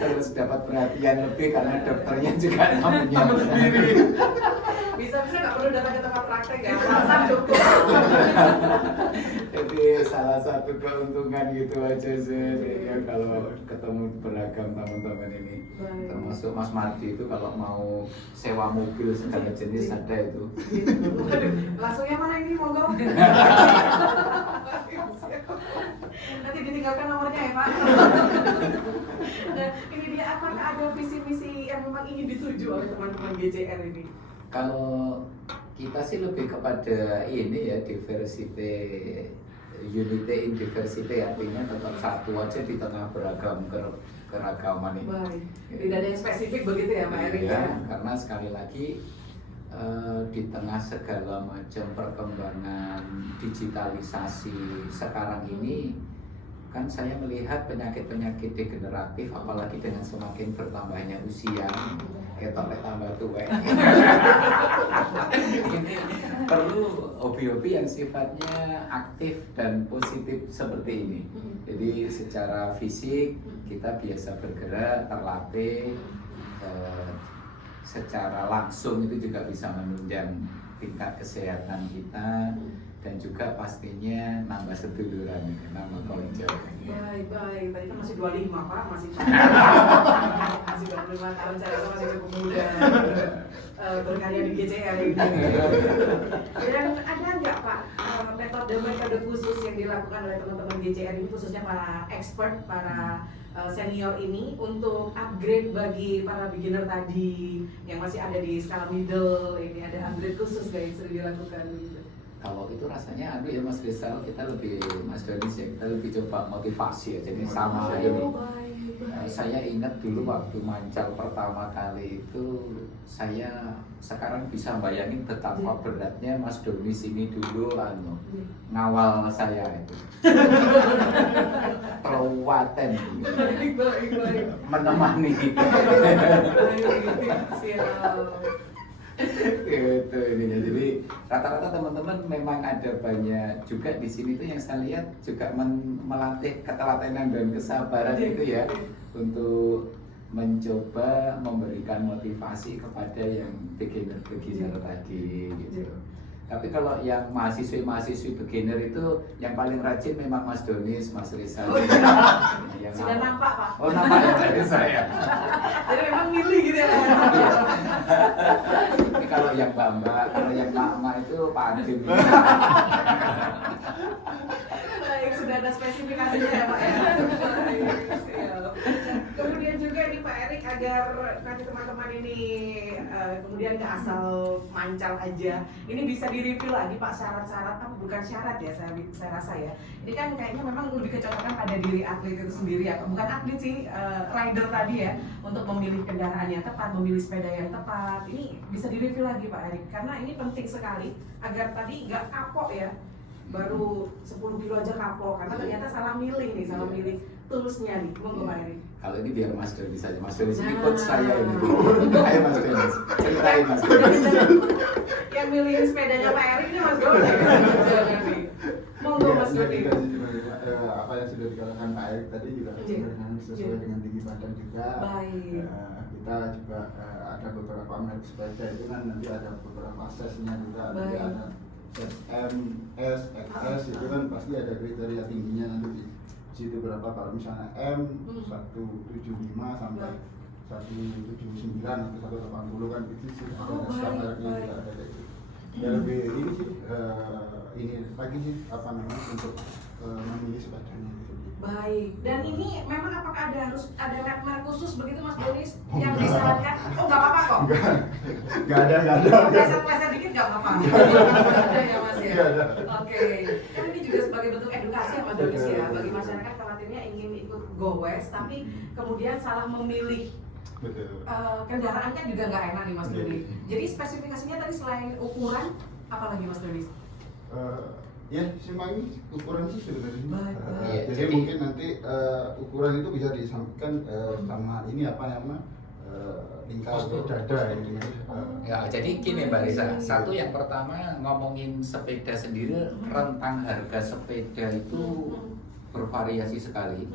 Terus dapat perhatian lebih karena dokternya juga tamunya sendiri. Bisa-bisa nggak perlu datang ke tempat praktek ya, masak cukup. Jadi salah satu keuntungan gitu aja sih. Ya, kalau ketemu beragam teman-teman ini, Baik. termasuk Mas Mardi itu kalau mau sewa mobil segala jenis ada itu. Waduh, langsung yang mana ini monggo? Nanti ditinggalkan nomornya ya Pak. Nah, ini dia, apakah ada visi misi yang memang ingin dituju oleh teman-teman GCR ini? Kalau kita sih lebih kepada ini ya, diversity, unity in diversity, artinya tetap satu aja di tengah beragam keragaman ini. Baik, tidak ada yang spesifik begitu ya Pak Erik ya? Karena sekali lagi di tengah segala macam perkembangan digitalisasi sekarang ini, kan saya melihat penyakit-penyakit degeneratif, apalagi dengan semakin bertambahnya usia, ketok tambah tua. Ini perlu hobi-hobi yang sifatnya aktif dan positif seperti ini. Jadi secara fisik kita biasa bergerak, terlatih, secara langsung itu juga bisa menunjang tingkat kesehatan kita, dan juga pastinya nambah seduluran, nambah konco. Baik, tadi kan masih 25 Pak, masih masih 25 tahun, saya rasa masih cukup muda berkarya di GCR ini. Dan ada nggak Pak metode khusus yang dilakukan oleh teman-teman GCR ini, khususnya para expert, para senior ini untuk upgrade bagi para beginner tadi yang masih ada di skala middle ini, ada upgrade khusus guys yang sering dilakukan gitu? Kalau itu rasanya ya Mas Rizal, kita lebih, Mas Donis ya, kita lebih coba motivasi ya, jadi sama ini. Saya ingat dulu waktu mancal pertama kali itu, saya sekarang bisa bayangin betapa beratnya Mas Donis ini dulu ngawal saya itu. Telaten menemani gitu. Gitu ini. Jadi rata-rata teman-teman memang ada banyak juga di sini tuh yang saya lihat juga melatih ketelatenan dan kesabaran itu ya, untuk mencoba memberikan motivasi kepada yang beginner tadi gitu. Tapi kalau yang mahasiswi beginner itu yang paling rajin memang Mas Donis, Mas Rizal. Yang sudah nampak Pak? Oh, nampak ya dari saya. Jadi memang milih gitu ya. Tapi kalau yang Mbak, kalau yang Mama itu Pak Adin. Baik, sudah ada spesifikasinya ya Pak ya. Kemudian juga nih Pak Erik, agar nanti teman-teman ini kemudian nggak asal mancal aja, ini bisa di-review lagi Pak syarat-syarat, bukan syarat ya saya rasa ya. Ini kan kayaknya memang lebih kecocokan pada diri atlet itu sendiri ya, bukan atlet sih, rider tadi ya, untuk memilih kendaraan yang tepat, memilih sepeda yang tepat. Ini bisa di-review lagi Pak Erik, karena ini penting sekali agar tadi nggak kapok ya, baru 10 kilo aja kapok, karena ternyata salah milih toolsnya nih. Monggo Pak Erik. Kalau ini biar Mas Donis saja, Mas Donis ini coach saya ini. Ayo Mas Donis, ceritain Mas Donis. Yang milihin sepedanya Pak Erik ini Mas Donis. Monggo Mas Donis. Apa yang sudah dikatakan Pak Erik tadi juga sesuai dengan tinggi badan juga. Baik. Kita juga ada beberapa merek sepeda itu kan nanti ada beberapa aksesnya juga, nanti ada SM, S, XS itu kan pasti ada kriteria tingginya nanti di situ berapa. Kalau misalnya M 175 sampai 179 atau 180 kan itu sih ada standarnya juga ada kayak gitu. Ya lebih ini sih ini lagi sih apa namanya untuk memilih sepedanya gitu. Baik, dan ini memang apakah harus ada merek khusus begitu Mas Donis yang disarankan? Oh nggak apa-apa kok. Nggak ada. Pleset-pleset dikit nggak apa-apa. Ada ya Mas ya. Nggak ada. Oke, kan ini juga sebagai bentuk edukasi ya Mas Donis ya bagi masyarakat khawatirnya ingin ikut gowes tapi kemudian salah memilih. Betul. Kendaraan kan juga nggak enak nih Mas Iya. Doni. Jadi spesifikasinya tadi selain ukuran, apa lagi Mas Donis? Ya, simpang ini ukuran sih sebenarnya. Baik, baik. Iya, Jadi jadi- mungkin nanti ukuran itu bisa disampaikan sama ini apa namanya lingkar dada ini. Ya, jadi gini Mbak Risa, satu yang pertama ngomongin sepeda sendiri, rentang harga sepeda itu bervariasi sekali.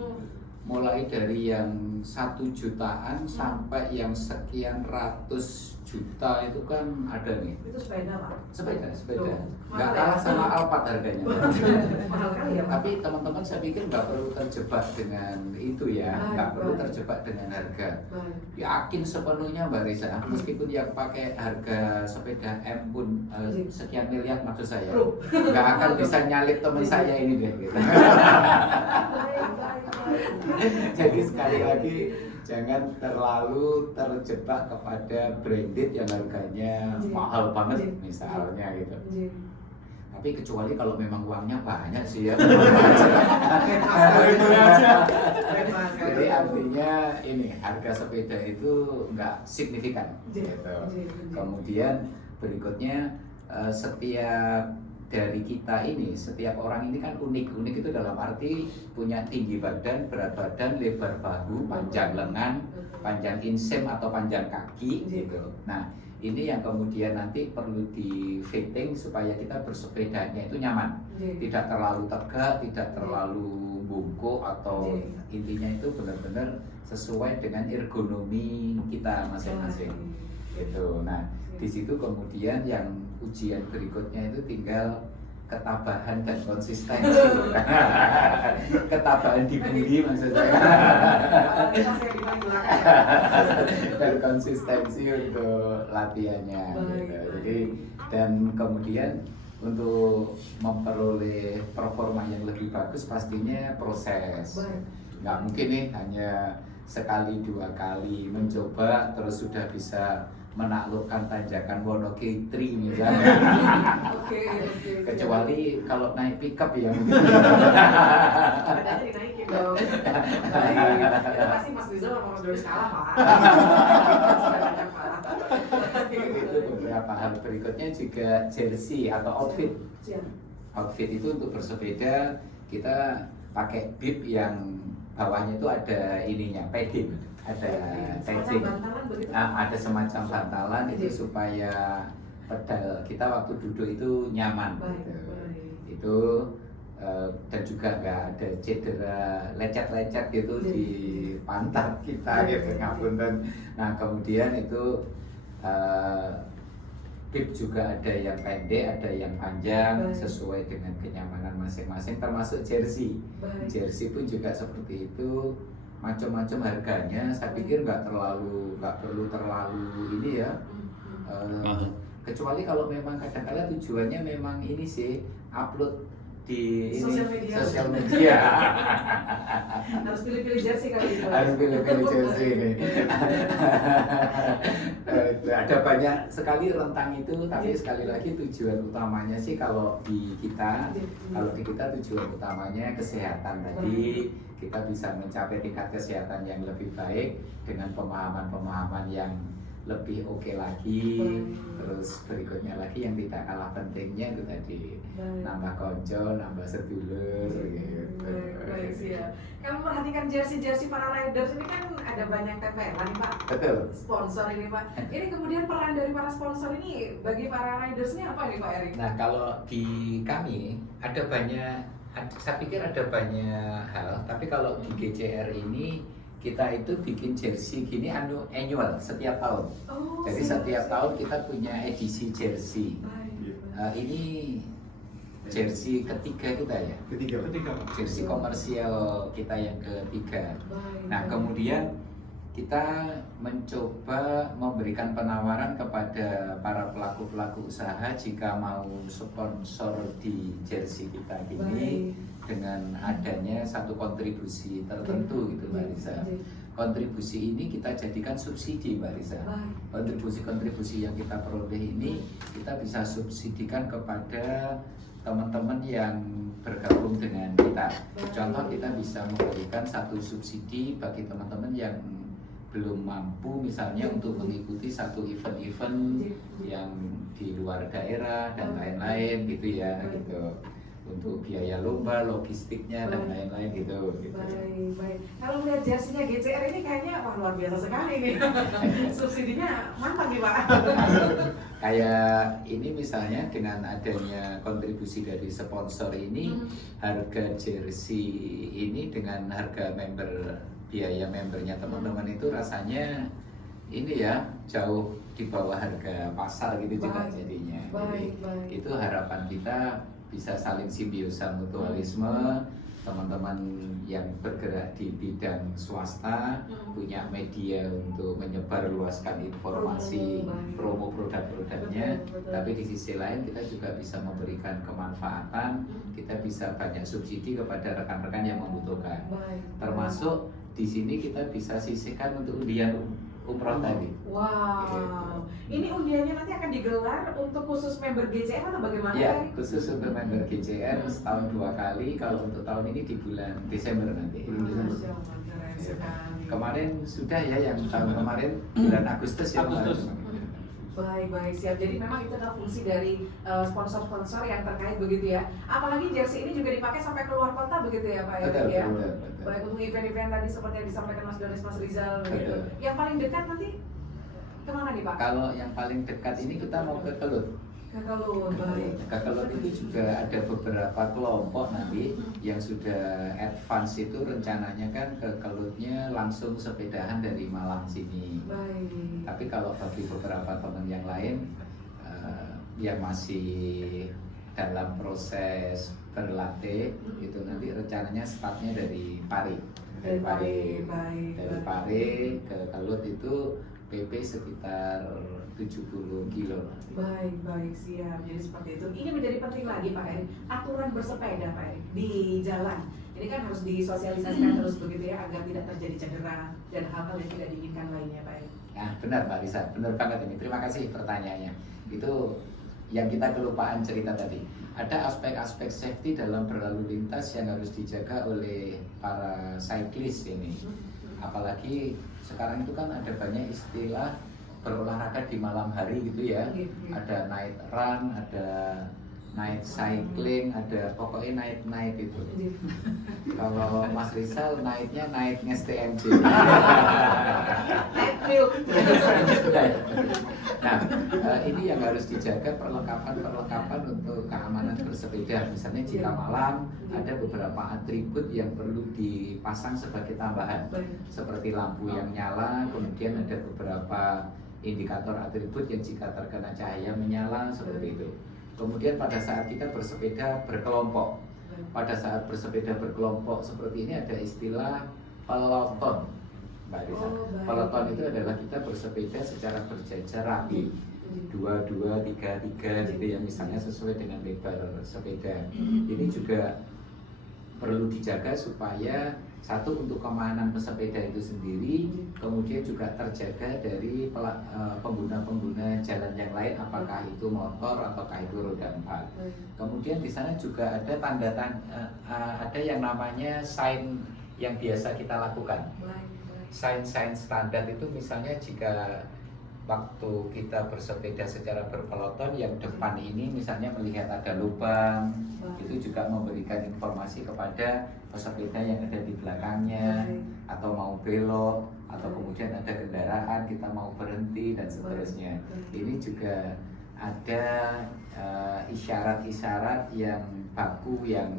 Mulai dari yang 1 jutaan sampai yang sekian ratus juta itu kan ada nih. Itu sepeda Pak. Sepeda. Tuh, Nggak mahal kalah ya? sama Alphard harganya. Mahal kali ya Pak. Tapi teman-teman saya pikir nggak perlu terjebak dengan itu ya, nggak perlu terjebak dengan harga. Baik. Yakin sepenuhnya Mbak Risa, meskipun yang pakai harga sepeda M pun sekian miliar maksud saya, nggak akan bisa nyalip teman saya ini deh. Gitu. Jadi sekali lagi jangan terlalu terjebak kepada branded yang harganya mahal banget misalnya gitu. Tapi kecuali kalau memang uangnya banyak sih ya. Jadi artinya ini harga sepeda itu nggak signifikan gitu. Kemudian berikutnya setiap dari kita ini, setiap orang ini kan unik itu dalam arti punya tinggi badan, berat badan, lebar bahu, panjang lengan, panjang insem atau panjang kaki gitu. Nah ini yang kemudian nanti perlu di fitting supaya kita bersepedanya itu nyaman, tidak terlalu tegak, tidak terlalu bungkuk atau intinya itu benar-benar sesuai dengan ergonomi kita masing-masing gitu. Nah di situ kemudian yang ujian berikutnya itu tinggal ketabahan dan konsistensi. Ketabahan di bumi maksud saya. Dan konsistensi untuk latihannya gitu. Jadi dan kemudian untuk memperoleh performa yang lebih bagus pastinya proses. Nggak mungkin nih hanya sekali 2 kali mencoba terus sudah bisa menaklukkan tanjakan Wonogiri misalnya. Kecuali kalau naik pickup ya mungkin. Sepedanya dinaikin dong. Itu pasti Mas Rizal sama Mas Doris kalah Pak. Itu beberapa hal berikutnya juga jersey atau outfit. Outfit itu untuk bersepeda kita pakai bib yang bawahnya itu ada ininya, padding. Ada padding, ada semacam bantalan itu supaya pedal kita waktu duduk itu nyaman gitu. Itu dan juga nggak ada cedera lecet-lecet gitu di pantat kita gitu ngapunten. Nah kemudian itu bib juga ada yang pendek, ada yang panjang sesuai dengan kenyamanan masing-masing termasuk jersey. Jersey pun juga seperti itu. Macam-macam harganya, saya pikir nggak perlu terlalu ini ya, kecuali kalau memang kadang-kadang tujuannya memang ini sih upload di ini, sosial media. Harus pilih-pilih jersey kali itu. Harus pilih-pilih jersey ini. Ada banyak sekali rentang itu, tapi sekali lagi tujuan utamanya sih kalau di kita tujuan utamanya kesehatan tadi. Kita bisa mencapai tingkat kesehatan yang lebih baik dengan pemahaman-pemahaman yang lebih oke lagi. Terus berikutnya lagi yang tidak kalah pentingnya itu tadi nambah konco, nambah sedulur gitu. Baik siap. Kamu perhatikan jersey para riders ini kan ada banyak tempelan nih Pak. Betul. Sponsor ini Pak. Ini kemudian peran dari para sponsor ini bagi para riders ini apa nih Pak Erik? Nah kalau di kami ada banyak, saya pikir ada banyak hal, tapi kalau di GCR ini kita itu bikin jersey gini annual setiap tahun. Jadi setiap tahun kita punya edisi jersey. Ini jersey ketiga kita ya. Ketiga. Jersey komersial kita yang ketiga. Baik, Nah, baik. kemudian kita mencoba memberikan penawaran kepada para pelaku-pelaku usaha jika mau sponsor di jersey kita ini dengan adanya satu kontribusi tertentu gitu Mbak Risa. Kontribusi ini kita jadikan subsidi Mbak Risa. Kontribusi-kontribusi yang kita peroleh ini kita bisa subsidikan kepada teman-teman yang bergabung dengan kita. Contoh, kita bisa memberikan satu subsidi bagi teman-teman yang belum mampu misalnya untuk mengikuti satu event-event yang di luar daerah dan lain-lain gitu ya, gitu, untuk biaya lomba, logistiknya dan lain-lain gitu. Baik. Kalau melihat jersey-nya GCR ini kayaknya wah luar biasa sekali nih. Subsidinya mantap nih Pak. Kayak ini misalnya dengan adanya kontribusi dari sponsor ini, harga jersey ini dengan harga biaya membernya teman-teman itu rasanya ini ya jauh di bawah harga pasar gitu juga jadinya. Jadi itu harapan kita bisa saling simbiosa mutualisme. Teman-teman yang bergerak di bidang swasta punya media untuk menyebarluaskan informasi, promo produk-produknya, tapi di sisi lain kita juga bisa memberikan kemanfaatan, kita bisa banyak subsidi kepada rekan-rekan yang membutuhkan. Termasuk di sini kita bisa sisihkan untuk undian umroh tadi. Wow. Ini undiannya nanti akan digelar untuk khusus member GCR atau bagaimana? Ya, khusus untuk member GCR setahun 2 kali. Kalau untuk tahun ini di bulan Desember nanti. Masya Allah, keren sekali. Kemarin sudah ya, yang tahun kemarin bulan Agustus ya. Baik, siap. Jadi memang itu adalah fungsi dari sponsor-sponsor yang terkait begitu ya. Apalagi jersey ini juga dipakai sampai keluar kota begitu ya Pak Betul. Baik untuk event-event tadi seperti yang disampaikan Mas Donis, Mas Rizal begitu. Betul. Yang paling dekat nanti kemana nih Pak? Kalau yang paling dekat ini kita mau ke Kelut. Ke Kelut, baik. Ke Kelut itu juga ada beberapa kelompok nanti yang sudah advance, itu rencananya kan ke Kelutnya langsung sepedahan dari Malang sini. Baik. Tapi kalau bagi beberapa teman yang lain yang masih dalam proses berlatih, itu nanti rencananya startnya dari Pare. Dari Pare ke Kelut itu PP sekitar 70 kilo. Baik, siap. Jadi seperti itu. Ini menjadi penting lagi Pak Erik, aturan bersepeda Pak Erik di jalan. Ini kan harus disosialisasikan terus begitu ya, agar tidak terjadi cedera dan hal-hal yang tidak diinginkan lainnya Pak Erik. Nah, benar Pak Risa, benar banget ini. Terima kasih pertanyaannya. Itu yang kita kelupaan cerita tadi. Ada aspek-aspek safety dalam berlalu lintas yang harus dijaga oleh para cyclist ini. Apalagi sekarang itu kan ada banyak istilah berolahraga di malam hari gitu ya. Ada night run, ada night cycling, ada pokoknya night itu. Kalau Mas Rizal nightnya night nge-STMJ. Night milk. Nah, ini yang harus dijaga, perlengkapan untuk keamanan bersepeda. Misalnya jika malam ada beberapa atribut yang perlu dipasang sebagai tambahan, seperti lampu yang nyala, kemudian ada beberapa indikator atribut yang jika terkena cahaya menyala seperti itu. Kemudian pada saat kita bersepeda berkelompok, seperti ini ada istilah peloton, Mbak Risa. Peloton itu adalah kita bersepeda secara berjajar rapi, 2, 3 gitu ya, misalnya sesuai dengan lebar sepeda. Ini juga perlu dijaga supaya satu untuk keamanan pesepeda itu sendiri, kemudian juga terjaga dari pengguna-pengguna jalan yang lain, apakah itu motor ataukah itu roda 4. Kemudian di sana juga ada ada yang namanya sign yang biasa kita lakukan. Sign standar itu misalnya jika waktu kita bersepeda secara berpeloton, yang depan ini misalnya melihat ada lubang, itu juga memberikan informasi kepada pesepeda yang ada di belakangnya, atau mau belok, atau kemudian ada kendaraan kita mau berhenti dan seterusnya. Ini juga ada isyarat-isyarat yang baku yang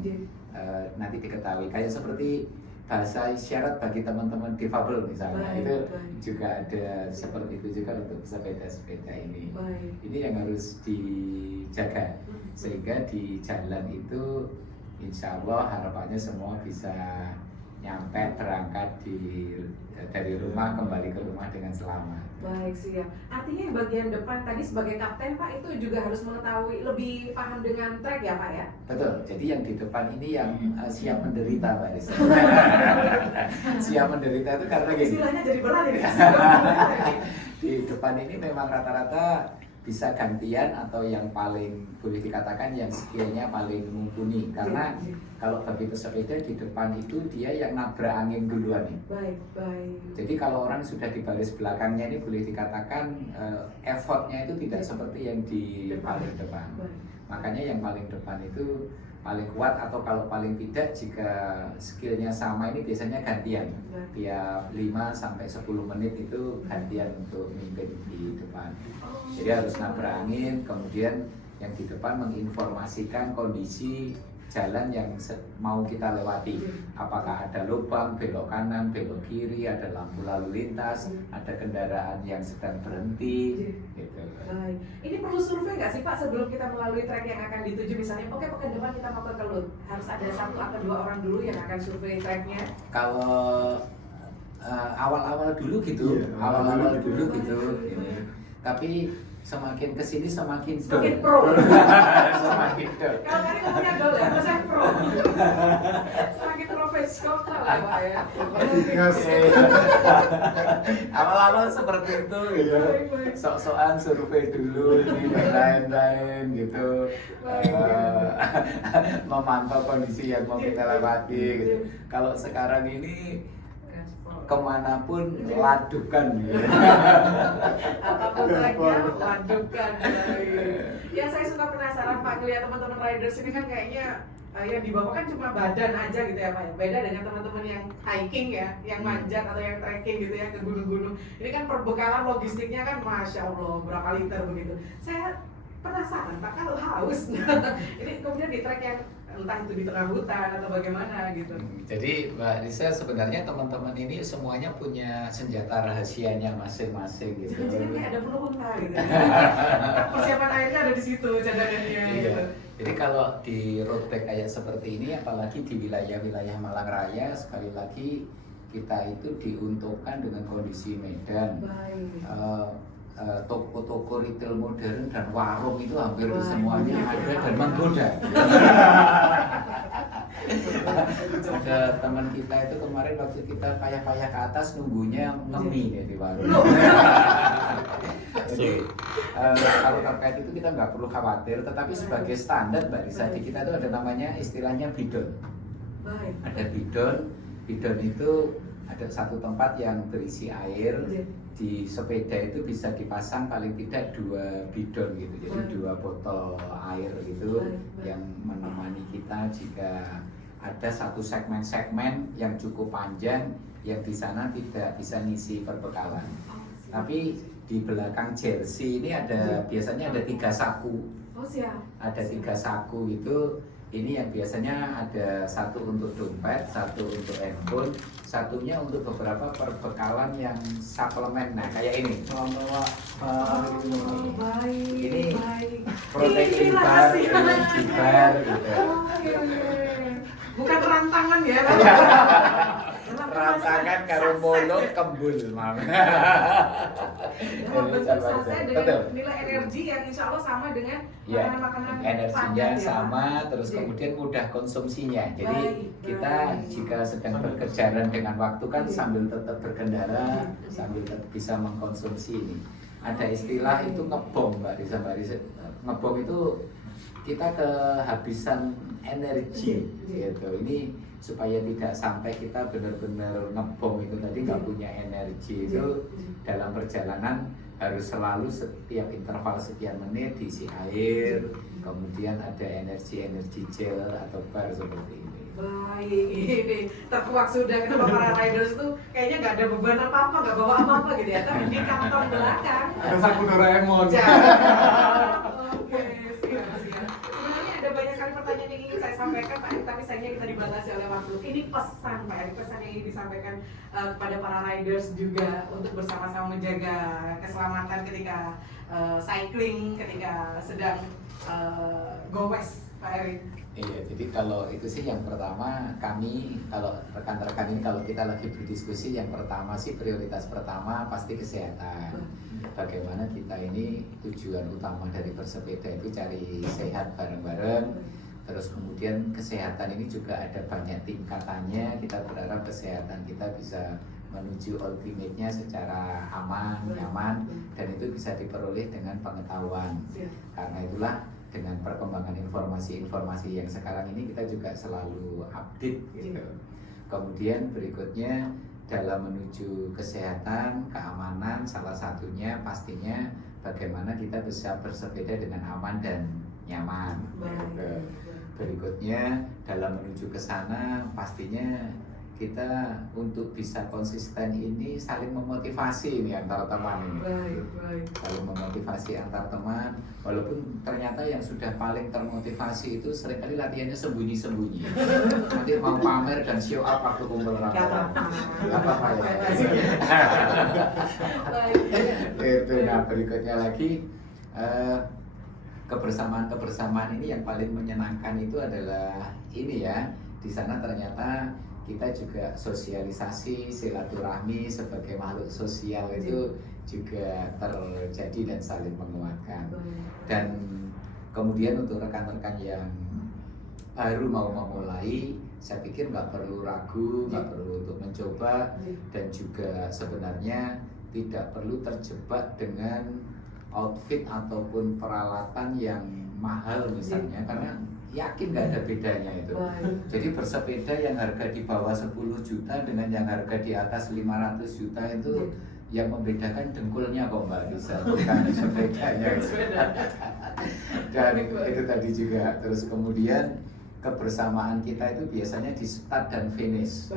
nanti diketahui, kayak seperti bahasa isyarat bagi teman-teman difabel misalnya. Baik, Itu baik. juga ada seperti itu juga untuk sepeda-sepeda ini. Baik. Ini yang harus dijaga sehingga di jalan itu insya Allah harapannya semua bisa nyampe berangkat dari rumah kembali ke rumah dengan selamat. Baik, siap. Artinya yang bagian depan tadi sebagai kapten Pak itu juga harus mengetahui, lebih paham dengan trek ya Pak ya? Betul, jadi yang di depan ini yang siap menderita Mbak Risa. Siap menderita itu karena gini, Istilahnya jadi berat ini. di depan ini memang rata-rata bisa gantian atau yang paling boleh dikatakan yang skillnya paling mumpuni karena kalau bagi pesepeda di depan itu dia yang nabrak angin duluan nih. Baik, baik. Jadi kalau orang sudah di baris belakangnya ini boleh dikatakan effortnya itu tidak seperti yang di paling depan. Baik. Makanya yang paling depan itu paling kuat atau kalau paling tidak jika skillnya sama ini biasanya gantian. Tiap 5 sampai 10 menit itu gantian untuk memimpin di depan. Jadi harus nabrak angin, kemudian yang di depan menginformasikan kondisi jalan yang mau kita lewati. Apakah ada lubang, belok kanan, belok kiri, ada lampu lalu lintas, ada kendaraan yang sedang berhenti, gitu. Baik. Ini perlu survei nggak sih Pak sebelum kita melalui trek yang akan dituju misalnya? Oke, pekan depan kita mau ke Kelut, harus ada 1 atau 2 orang dulu yang akan survei treknya. Kalau awal-awal dulu gitu, Iya, awal-awal awal-awal dulu gitu. gitu. Ini. Tapi semakin kesini semakin Semakin pro. semakin dol. Kalau tadi ngomongnya dol ya, terus saya pro. Semakin profesional lah Pak ya. Gas. Awal-awal seperti itu gitu. Baik, baik. Sok-sokan survei dulu ini dan lain-lain gitu. Memantau kondisi yang mau kita lewati gitu. Kalau sekarang ini kemanapun ladukan gitu. Apapun treknya, lanjutkan. Ya saya suka penasaran Pak, ngeliat teman-teman riders ini kan kayaknya yang dibawa kan cuma badan aja gitu ya Pak. Beda dengan teman-teman yang hiking ya, yang manjat atau yang trekking gitu ya ke gunung-gunung. Ini kan perbekalan logistiknya kan Masya Allah berapa liter begitu. Saya penasaran Pak, kalau haus, ini kemudian di trek yang entah itu di tengah hutan atau bagaimana gitu. Jadi Mbak Risa sebenarnya teman-teman ini semuanya punya senjata rahasianya masing-masing gitu. Jangan-jangan kayak ada penuh unta gitu. Persiapan airnya ada di situ cadangannya. Iya. Gitu. Jadi kalau di road bike kayak seperti ini, apalagi di wilayah-wilayah Malang Raya, sekali lagi kita itu diuntungkan dengan kondisi medan. Baik. Toko-toko retail modern dan warung itu hampir Wah, semuanya iya. ada dan menggoda. Ada teman kita itu kemarin waktu kita payah-payah ke atas nunggunya ngemi ya di warung. Jadi kalau terkait itu kita nggak perlu khawatir, tetapi sebagai standar Mbak Risa di kita itu ada namanya istilahnya bidon. Baik. Ada bidon itu ada satu tempat yang berisi air. Di sepeda itu bisa dipasang paling tidak 2 bidon gitu, jadi 2 botol air gitu yang menemani kita jika ada satu segmen-segmen yang cukup panjang yang di sana tidak bisa ngisi perbekalan. Tapi di belakang jersey ini ada biasanya ada 3 saku. Oh siap. Ada 3 saku itu. Ini yang biasanya ada 1 untuk dompet, 1 untuk handphone, 1-nya untuk beberapa perbekalan yang suplemen. Nah kayak ini, bawa Baik. Ini baik. protein Ini bar, rahasia. energy bar gitu. Oh, iya, iya. Bukan rantangan ya. Rantangan karo molok kembul, Mam. Dalam bentuk saset dengan Betul. nilai energi yang insya Allah sama dengan Ya, makanan-makanan energinya padat ya, Pak. sama, terus Iya. kemudian mudah konsumsinya. Jadi Baik, kita baik. jika sedang berkejaran dengan waktu kan Iya. sambil tetap berkendara, Iya. sambil tetap bisa mengkonsumsi ini. Ada istilah itu ngebom, Mbak Risa. Ngebom itu kita kehabisan energi, Iya. gitu. Ini supaya tidak sampai kita benar-benar ngebom itu tadi nggak Iya. punya energi Iya. itu dalam perjalanan harus selalu setiap interval sekian menit diisi air, kemudian ada energi gel atau bar seperti ini. Baik, ini terkuak sudah kenapa para riders itu kayaknya nggak ada beban apa-apa, nggak bawa apa-apa gitu ya, tapi di kantong belakang. Ada saku Doraemon. Jangan. Oke, siap. Sebenarnya ada banyak sekali pertanyaan yang ingin saya sampaikan Pak Erik, tapi sayangnya kita dibatasi oleh waktu. Ini pesan Pak Erik, pesan yang ingin disampaikan kepada para riders juga untuk bersama-sama menjaga keselamatan ketika cycling, ketika sedang goes, Pak Erik. Iya, jadi kalau itu sih yang pertama kami, kalau rekan-rekan ini kalau kita lagi berdiskusi, yang pertama sih prioritas pertama pasti kesehatan. Bagaimana kita ini tujuan utama dari bersepeda itu cari sehat bareng-bareng. Terus kemudian kesehatan ini juga ada banyak tingkatannya. Kita berharap kesehatan kita bisa menuju ultimate-nya secara aman, nyaman, dan itu bisa diperoleh dengan pengetahuan. Karena itulah dengan perkembangan informasi-informasi yang sekarang ini kita juga selalu update gitu. Kemudian berikutnya dalam menuju kesehatan, keamanan, salah satunya pastinya bagaimana kita bisa bersepeda dengan aman dan nyaman. Gitu. Berikutnya dalam menuju ke sana pastinya kita untuk bisa konsisten ini saling memotivasi ini antar teman ini. Saling memotivasi antar teman, walaupun ternyata yang sudah paling termotivasi itu seringkali latihannya sembunyi-sembunyi. Nanti mau pamer dan show up waktu kumpul rame. Gak apa-apa ya. Itu. Nah berikutnya lagi kebersamaan ini yang paling menyenangkan itu adalah ini ya, di sana ternyata kita juga sosialisasi, silaturahmi sebagai makhluk sosial itu juga terjadi dan saling menguatkan. Dan kemudian untuk rekan-rekan yang baru mau memulai, saya pikir nggak perlu ragu, nggak perlu untuk mencoba, dan juga sebenarnya tidak perlu terjebak dengan outfit ataupun peralatan yang mahal misalnya, karena yakin nggak ada bedanya itu. Jadi bersepeda yang harga di bawah 10 juta dengan yang harga di atas 500 juta itu yang membedakan dengkulnya kok Mbak Lisa, bukan sepedanya. Dan itu tadi juga. Terus kemudian kebersamaan kita itu biasanya di start dan finish.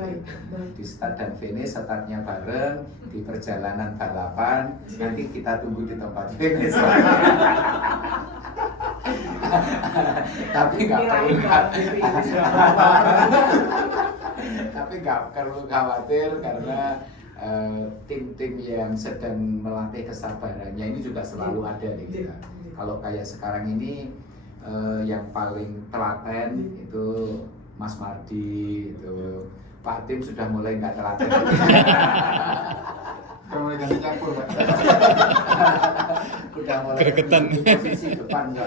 Di start dan finish, startnya bareng, di perjalanan balapan, nanti kita tunggu di tempat finish. Tapi nggak perlu khawatir karena tim-tim yang sedang melatih kesabarannya ini juga selalu ada di kita. Kalau kayak sekarang ini yang paling telaten itu Mas Mardi, itu Pak Tim sudah mulai nggak telaten. Udah mulai ganti campur, Pak. Udah mulai di posisi depan ya.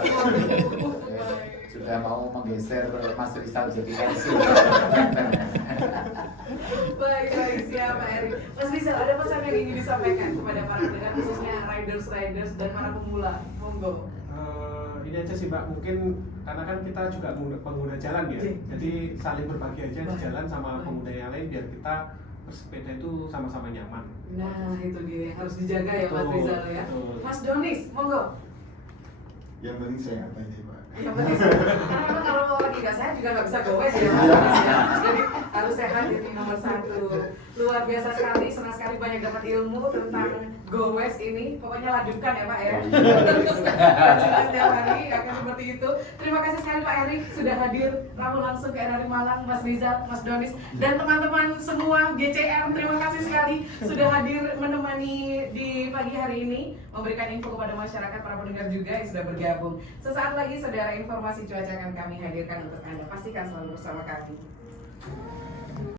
Sudah mau menggeser Mas Rizal jadi MC. Baik, siap Pak Erik. Mas Rizal, ada pesan yang ingin disampaikan kepada para pendengar, khususnya riders dan para pemula? Monggo. Ini aja sih Mbak, mungkin karena kan kita juga pengguna jalan ya, jadi saling berbagi aja di jalan sama pengguna yang lain biar kita bersepeda itu sama-sama nyaman. Nah itu dia yang harus dijaga ya Mas Rizal ya. Mas Donis, monggo. Yang penting sehat aja, Pak. Yang penting karena memang kalau lagi nggak sehat juga nggak bisa goes ya Mas Donis ya. Jadi harus sehat ini nomor satu. Luar biasa sekali, senang sekali banyak dapat ilmu tentang goes ini. Pokoknya lanjutkan ya Pak ya. Setiap hari akan seperti itu. Terima kasih sekali Pak Erik sudah hadir langsung ke RRI Malang, Mas Rizal, Mas Donis, dan teman-teman semua GCR. Terima kasih sekali sudah hadir menemani di pagi hari ini, memberikan info kepada masyarakat, para pendengar juga yang sudah bergabung. Sesaat lagi saudara, informasi cuaca akan kami hadirkan untuk Anda. Pastikan selalu bersama kami.